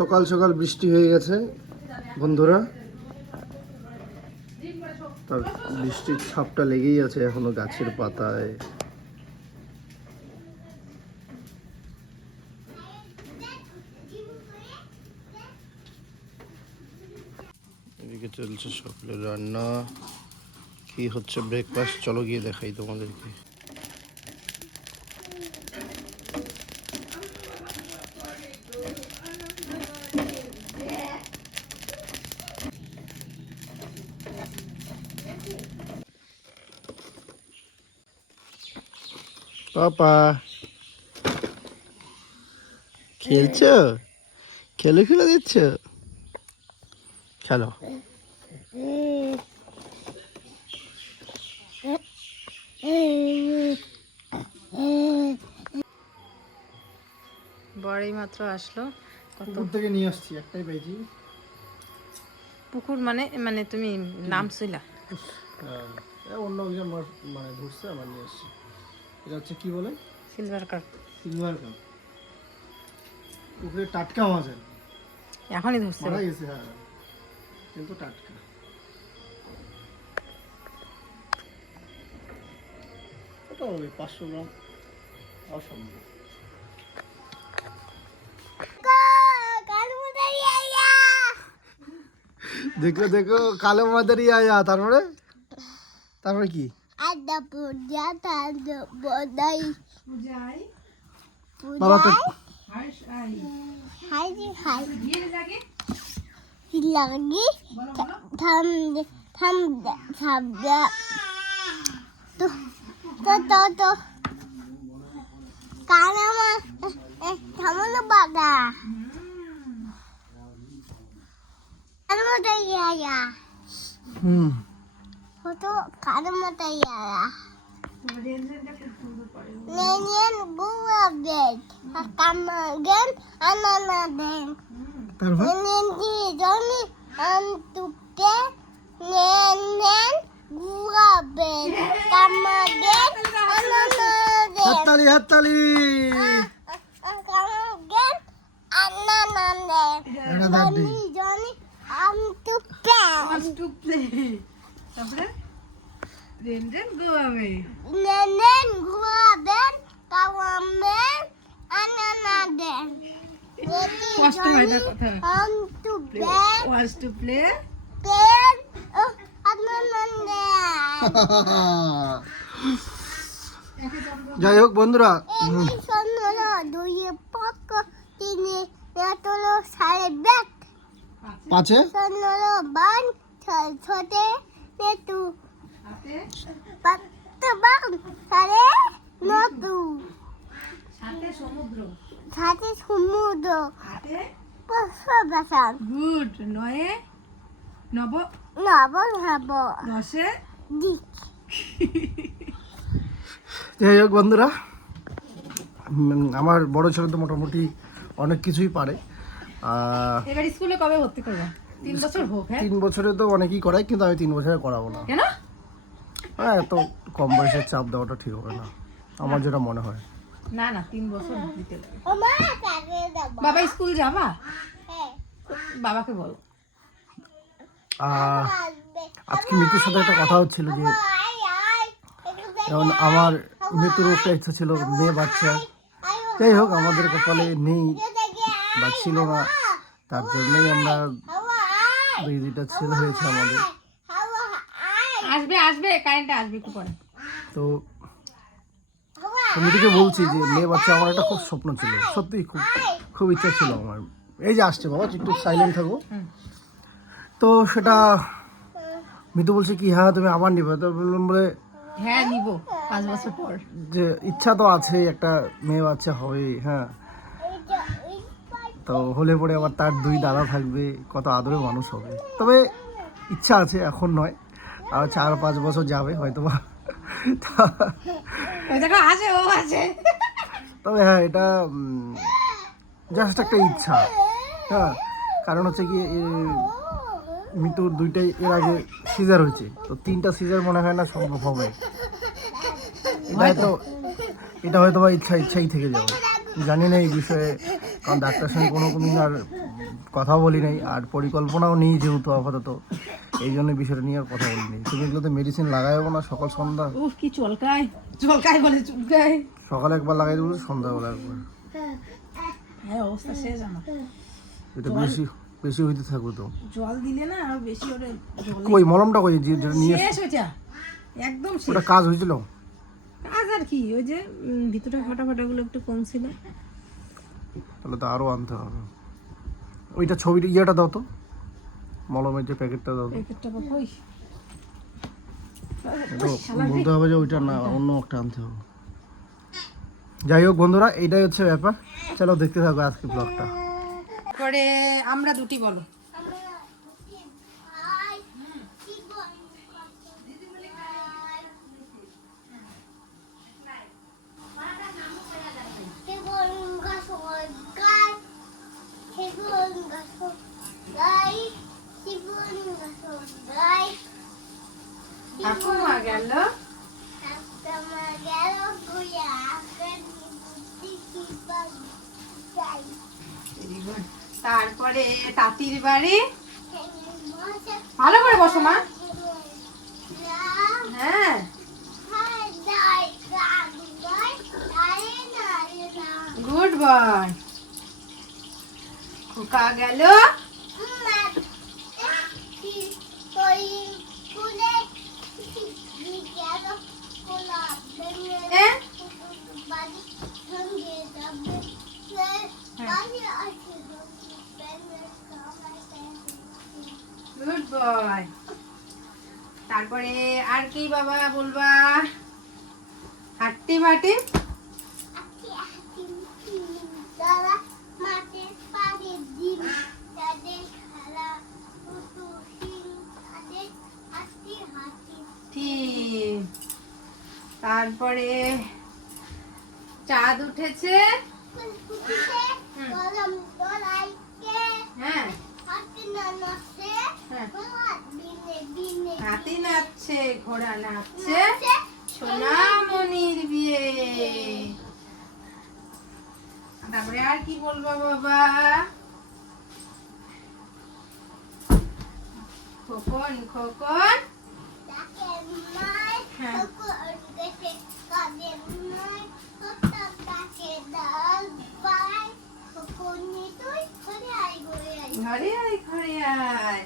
সকাল সকাল বৃষ্টি হয়ে গেছে, বন্ধুরা। তার বৃষ্টির ছাপটা লেগেই আছে এখনও গাছের পাতায়। এদিকে চলছে সকালের রান্না। কি হচ্ছে ব্রেকফাস্ট চলো গিয়ে দেখাই তোমাদেরকে। পাপা খেলছো? খেলে খেলে দিচ্ছ? খেলো। বড়ই মাত্র আসলো। কত? পুকুর থেকে নিয়ে আসছি একটাই পুকুর মানে মানে তুমি নাম ছিলা অন্য একজন মানে ধরছে আমার নিয়ে আসছি এটা হচ্ছে কি বলে? সিলভার কাপ সিলভার কাপ পুকুরে টাটকা মাছ এখনই ধরছে। মারা গেছে হ্যাঁ। কিন্তু টাটকা। কত হবে পাঁচশো গ্রাম। অসম্ভব দেখো দেখো কালো মাদারি আয়া তারপরে তারপরে কি Ada puja tanda bodai. বাবা তো eh. കർമ്മതയ്യായ ഹുതു കർമ്മതയ്യായ Nenyen gua ben, kamu gen, anana ben. Nenyen di doni antupe, nenyen gua ben, kamu gen, anana ben. Hatali hatali. তারপরে গোয়াবে Nenen gua ben. Kamu ben anak ben. কষ্ট হয় না কথা. Was to play Ben. Oh, anak ben. যাই হোক বন্ধুরা পাঁচে সন্ধ্যা বান ছোটে নতু। সাথে সমুদ্র। সাথে সমুদ্র। বাসান গুড। নয়ে? নব? নব হব দশে? দিক। যাই হোক বন্ধুরা আমার বড় ছেলে তো মোটামুটি অনেক কিছুই পারে। এবার স্কুলে কবে ভর্তি করবে? তিন বছর হোক হ্যাঁ? তিন বছরে তো অনেকেই করায় কিন্তু আমি তিন বছরে করাবো না। কেন? হ্যাঁ এত কম বয়সের চাপ দেওয়াটা ঠিক হবে না আমার যেটা মনে হয়। না না তিন বছর দিতে বাবা স্কুল যাবা? হ্যাঁ। বাবাকে বলো। আজকে মৃত্যুর সাথে একটা কথা হচ্ছিল যে যেমন আমার মৃত্যুর একটা ইচ্ছা ছিল মেয়ে বাচ্চা। যাই হোক আমাদের কপালে নেই বা ছিল না তার জন্যই আমরা দিদিটা ছেলে হয়েছে আমাদের। আসবে আসবে কারেন্টটা আসবে একটু পরে। তো মিটিকে বলছি যে মেয়ে বাচ্চা আমার একটা খুব স্বপ্ন ছিল। সত্যি খুব খুব ইচ্ছা ছিল আমার। এই যে আসছে বাবা একটু সাইলেন্ট থাকো। তো সেটা মিতু বলছে কি হ্যাঁ তুমি আবার নিবে। তো বললাম বলে হ্যাঁ নিব পাঁচ বছর পর। যে ইচ্ছা তো আছে একটা মেয়ে বাচ্চা হবে হ্যাঁ। তো হলে পরে আবার তার দুই দাদা থাকবে কত আদরে মানুষ হবে। তবে ইচ্ছা আছে এখন নয়। আর চার পাঁচ বছর যাবে হয়তো বা। তবে হ্যাঁ এটা জাস্ট একটা ইচ্ছা। হ্যাঁ কারণ হচ্ছে কি মৃত্যুর দুইটাই এর আগে সিজার হয়েছে। তো তিনটা সিজার মনে হয় না সম্ভব হবে। এটা হয়তো এটা হয়তো বা ইচ্ছা ইচ্ছাই থেকে যাবে। জানি না এই বিষয়ে কারণ ডাক্তারের সঙ্গে কোনো কোনো আর কথা বলি নাই আর পরিকল্পনাও নেই যেহেতু আপাতত। এই জন্য বিষয়টা নিয়ে আর কথা বলি নাই। তুমি এগুলো তো মেডিসিন লাগাইও না সকাল সন্ধ্যা। উফ কি চলকায়। চলকায় বলে চুলকায়। সকালে একবার লাগাই দেবো সন্ধ্যাবেলা একবার। হ্যাঁ অবস্থা শেষ আমার এটা বেশি বেশি হইতে থাকব তো। জল দিলে না আরও বেশি জল কই মলমটা কই যে- যেটা নিয়ে শেষ একদম শেষ ওটা কাজ হয়েছিল? কাজ আর কি ওই যে ভিতরে ফাটা ফাটাগুলো একটু কমছিল। তাহলে তো আরও আনতে হবে। ওইটা ছবিটা ইয়েটা দাও তো। মলমের যে প্যাকেটটা দাও বলতে হবে যে ওইটা না অন্য একটা আনতে হবে। যাই হোক বন্ধুরা এটাই হচ্ছে ব্যাপার। চলো দেখতে থাকো আজকে ব্লগটা পরে আমরা দুটি বলো। বাড়ি? ভালো করে বসো মা। হ্যাঁ। Good boy. খোকা গেল। হ্যাঁ। গুড বয় তারপরে আর কি বাবা বলবা? হাট্টি বাটি তারপরে চাঁদ উঠেছে? হ্যাঁ। হাতি হ্যাঁ নাচছে ঘোড়া নাচছে সোনামণির বিয়ে। তারপরে আর কি বলব বাবা? খোকন খোকন। তাকে মাই হ্যাঁ। কুকুর গেছে কাদের মাই কত তাকে দাল পাই কুকুরনি তুই ঘরে আই ঘরে আই ঘরে আয় ঘরে আয়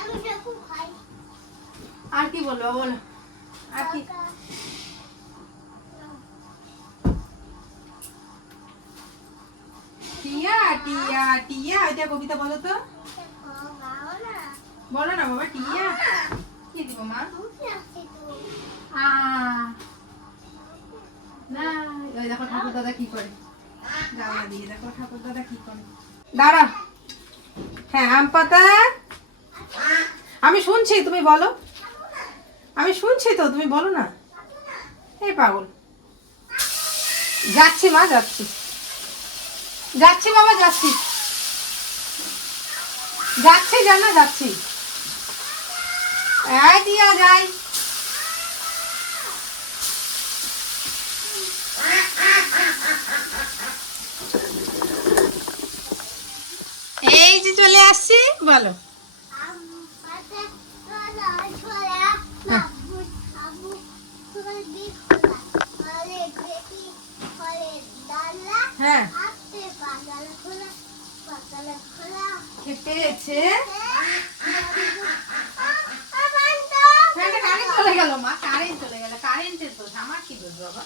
আমি দেখু খাই আর কি বলব বলো আর কি টিয়া টিয়া টিয়া ওইটা কবিতা বলো তো বলো না বাবা টিয়া কি দিব মা আ না ওই দেখো ঠাকুর দাদা কি করে জানলা দিয়ে দেখো ঠাকুর দাদা কি করে দাঁড়া হ্যাঁ আম পাতা আমি শুনছি তুমি বলো। আমি শুনছি তো, তুমি বলো না। এই পাগল। যাচ্ছি মা, যাচ্ছি। যাচ্ছি বাবা, যাচ্ছি। যাচ্ছি জানা যাচ্ছি। এই দিয়া যাই। এই যে চলে আসছি, বলো। হ্যাঁ। খেপেছে কারেন্ট চলে গেল মা কারেন্ট চলে গেল কারেন্টের দোষ আমার কি দোষ বাবা?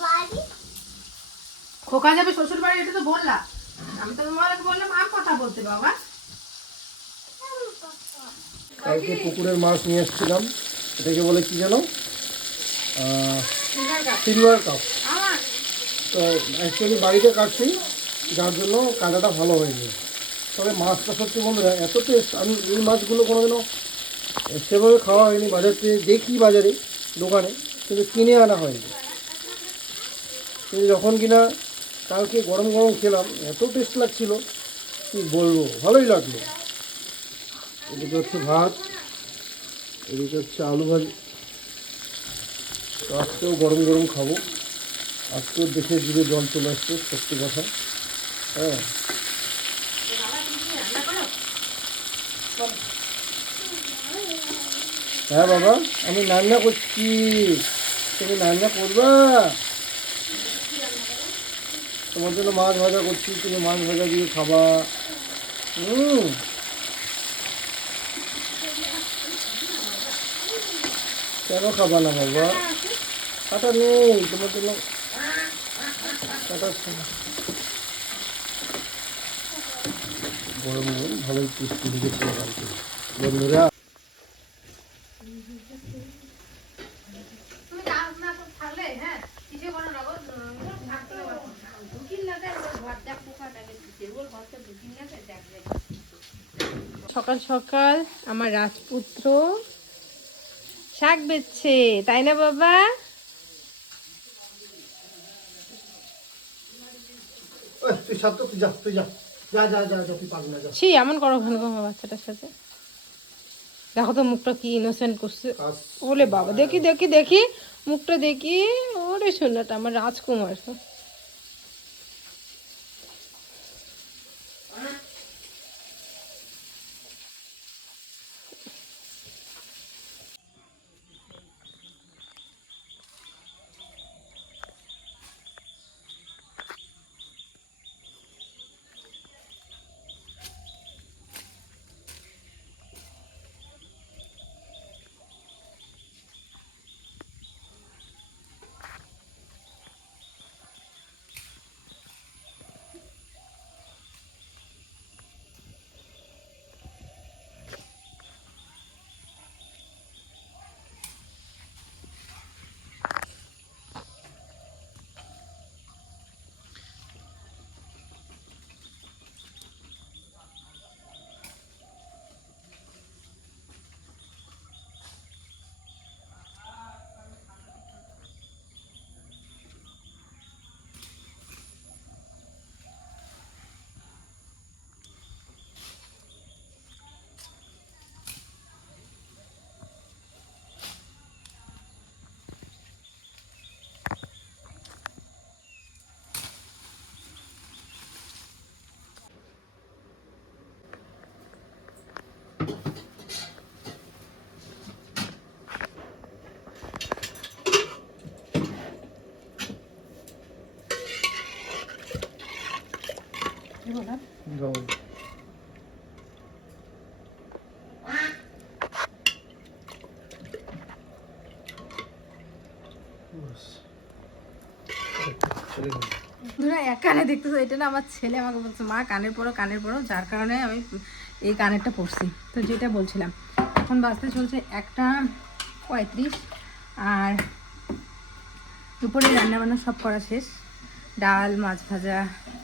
বাড়ি খোকা যাবে শ্বশুর বাড়ি এটা তো বললাম। আমি তো তোমাকে বললাম আর কথা বলতে বাবা। কালকে পুকুরের মাছ নিয়ে এসেছিলাম। এটাকে বলে কি জানো সিলভার কাপ। তো অ্যাকচুয়ালি বাড়িতে কাটছি যার জন্য কাটাটা ভালো হয়নি। তবে মাছটা সত্যি বন্ধুরা এত টেস্ট আমি এই মাছগুলো কোনোদিনও সেভাবে খাওয়া হয়নি বাজার থেকে দেখি বাজারে দোকানে কিন্তু কিনে আনা হয়নি। কিন্তু যখন কিনা কালকে গরম গরম খেলাম, এত টেস্ট লাগছিল, কি বলব, ভালোই লাগল। এদিকে হচ্ছে ভাত, এদিকে হচ্ছে আলু ভাজি। আজকেও গরম গরম খাব। আজকেও দেখে জিভে জল চলে আসছে, সত্যি কথা। হ্যাঁ। হ্যাঁ বাবা, আমি রান্না করছি। তুমি রান্না করবা? তোমার জন্য মাছ ভাজা করছি, তুমি মাছ ভাজা দিয়ে খাবা। কেন খাবা না বাবা কাটা নেই, তোমার জন্য গরম গরম, ভালোই লেগেছে কালকে বন্ধুরা তুমি কাজ না করে থাকলে হ্যাঁ কিছু করো না গো ভাত করে বসো। সকাল আমার রাজপুত্র। শাক বেচছে তাই না বাবা? ছি এমন করো বাচ্চাটার সাথে? দেখো তো মুখটা কি ইনোসেন্ট করছে। ওলে বাবা দেখি দেখি দেখি। মুখটা দেখি ওরে সোনাটা আমার রাজকুমার যাও ব্যাস। ছেড়ে দিন। বন্ধুরা কানে দেখতেছো, এটা না আমার ছেলে আমাকে বলছে, মা, কানের পরো কানের পরো। যার কারণে আমি এই কানেরটা পরছি। তো যেটা বলছিলাম, এখন বাজতে চলছে একটা পঁয়ত্রিশ, আর দুপুরে রান্নাবান্না সব করা শেষ। ডাল, মাছ ভাজা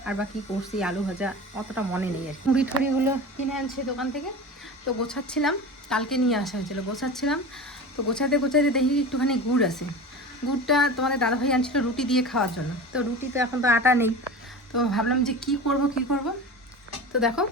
আর বাকি করছি আলু ভাজা অতটা মনে নেই আর কি। মুড়ি ঠুড়িগুলো কিনে আনছি দোকান থেকে। তো গোছাচ্ছিলাম, কালকে নিয়ে আসা হয়েছিল, গোছাচ্ছিলাম। তো গোছাতে গোছাতে দেখি একটুখানি গুড় আছে। গুড়টা তোমাদের দাদাভাই আনছিল রুটি দিয়ে খাওয়ার জন্য। তো রুটি তো এখন তো আটা নেই। তো ভাবলাম যে কি করব কি করব? তো দেখো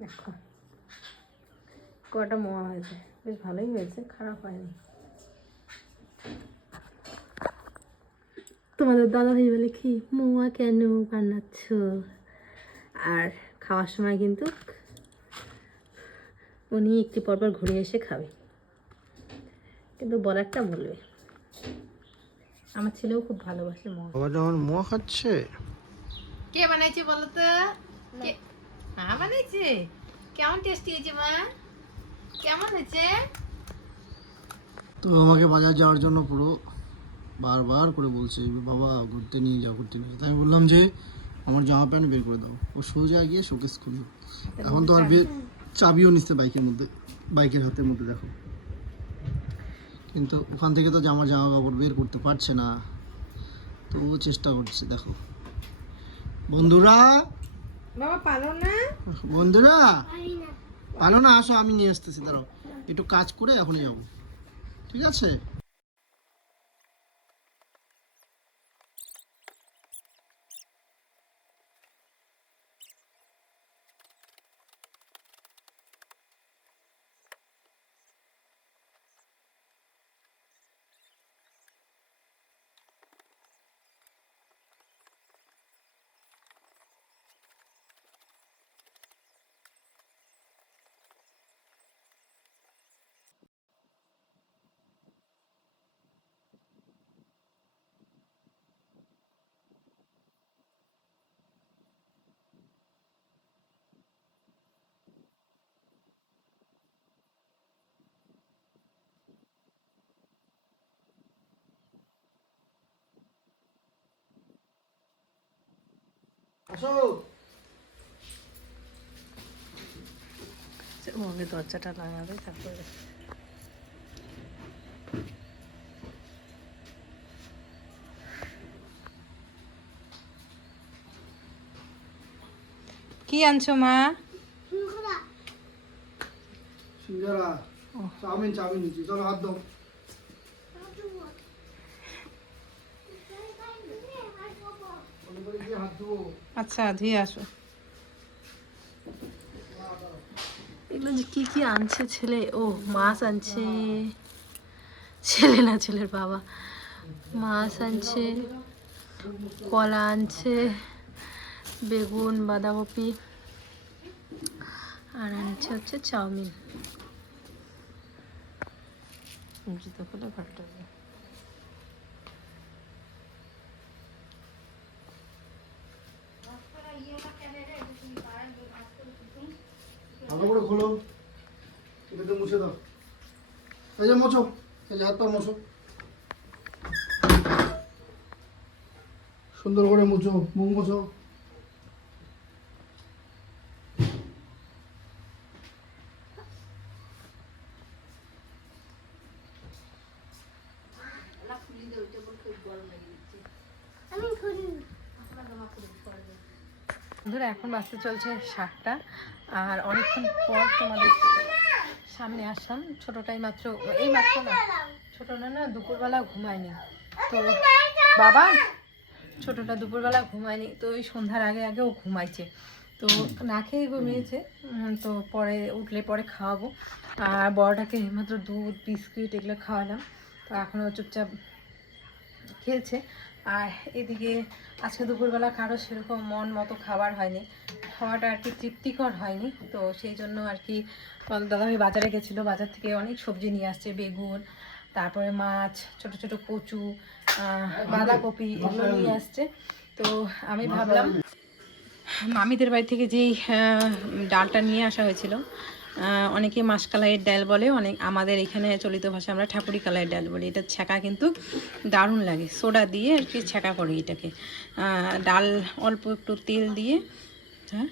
দেখো কটা মোয়া হয়েছে? বেশ ভালোই হয়েছে খারাপ হয়নি। তোমাদের দাদা ভাই বলে কি মোয়া কেন বানাচ্ছ? আর খাওয়ার সময় কিন্তু উনি একটু পরপর ঘুরে এসে খাবে। কিন্তু বলারটা বলবে। আমার ছেলেও খুব ভালোবাসে মোয়া। বাবা যখন মোয়া খাচ্ছে। কে বানাইছে বলো তো? কে মা কেমন টেস্টি হয়েছে মা? কেমন হয়েছে? তো আমাকে বাজার যাওয়ার জন্য পুরো বারবার করে বলছে বাবা ঘুরতে নিয়ে যাও ঘুরতে নিয়ে যাও। আমি বললাম যে আমার জামা প্যান্ট বের করে দাও। ও সোজা গিয়ে শোকেস খুলি এখন তো আর চাবিও নিচ্ছে বাইকের মধ্যে বাইকের হাতের মধ্যে দেখো। কিন্তু ওখান থেকে তো আমার জামা কাপড় বের করতে পারছে না। তো চেষ্টা করছে দেখো। বন্ধুরা পালো বন্ধুরা পারি ভালো না, আসো, আমি নিয়ে আসতেছি, দাঁড়াও। একটু কাজ করে এখনই যাব। ঠিক আছে? দরজাটা লাগাবে তারপরে। কি আনছো মা? সিঙ্গারা। চাউমিন চাউমিন চলো হাত দাও অন্য করে গিয়ে হাত ধুবো আচ্ছা ধুয়ে আসো। এগুলো যে কি কি আনছে ছেলে? ও মাছ আনছে। ছেলে না ছেলের বাবা। মাছ আনছে কলা আনছে বেগুন বাঁধাকপি আর আনছে হচ্ছে চাউমিন। জুতো ঘরটা দিয়ে। ভালো করে খোলো এটাতে মুছে দাও এই যে মোছো এই যে হাতটা মোছো সুন্দর করে মুছো মুখ মোছো এখন বাসতে চলছে সাতটা, আর অনেকক্ষণ পর তোমাদের সামনে আসলাম। ছোটটাই মাত্র, এই মাত্র না ছোটটা না না, দুপুরবেলা ঘুমায়নি। তো বাবা, ছোটটা দুপুরবেলা ঘুমায়নি, তো ওই সন্ধ্যার আগে আগে ও ঘুমাইছে। তো না খেয়ে ঘুমিয়েছে তো পরে উঠলে পরে খাওয়াবো। আর বড়টাকে মাত্র দুধ, বিস্কিট এগুলো খাওয়ালাম। তো এখনও চুপচাপ খেলছে আর এদিকে আজকে দুপুরবেলা কারও সেরকম মন মতো খাবার হয়নি। খাওয়াটা আর কি তৃপ্তিকর হয়নি, তো সেই জন্য আর কি দাদাভাই বাজারে গেছিল, বাজার থেকে অনেক সবজি নিয়ে আসছে, বেগুন, তারপরে মাছ, ছোট ছোট কচু বাঁধাকপি, এগুলো নিয়ে আসছে। তো আমি ভাবলাম, মামিদের বাড়ি থেকে যেই ডালটা নিয়ে আসা হয়েছিল অনেকে মাসকালাইয়ের ডাল বলে, অনেক আমাদের এখানে চলিত ভাষায় আমরা ঠাকুরি কালাইয়ের ডাল বলি। এটা ছ্যাঁকা কিন্তু দারুণ লাগে। সোডা দিয়ে আর কি ছ্যাঁকা করি এটাকে। ডাল অল্প একটু তেল দিয়ে হ্যাঁ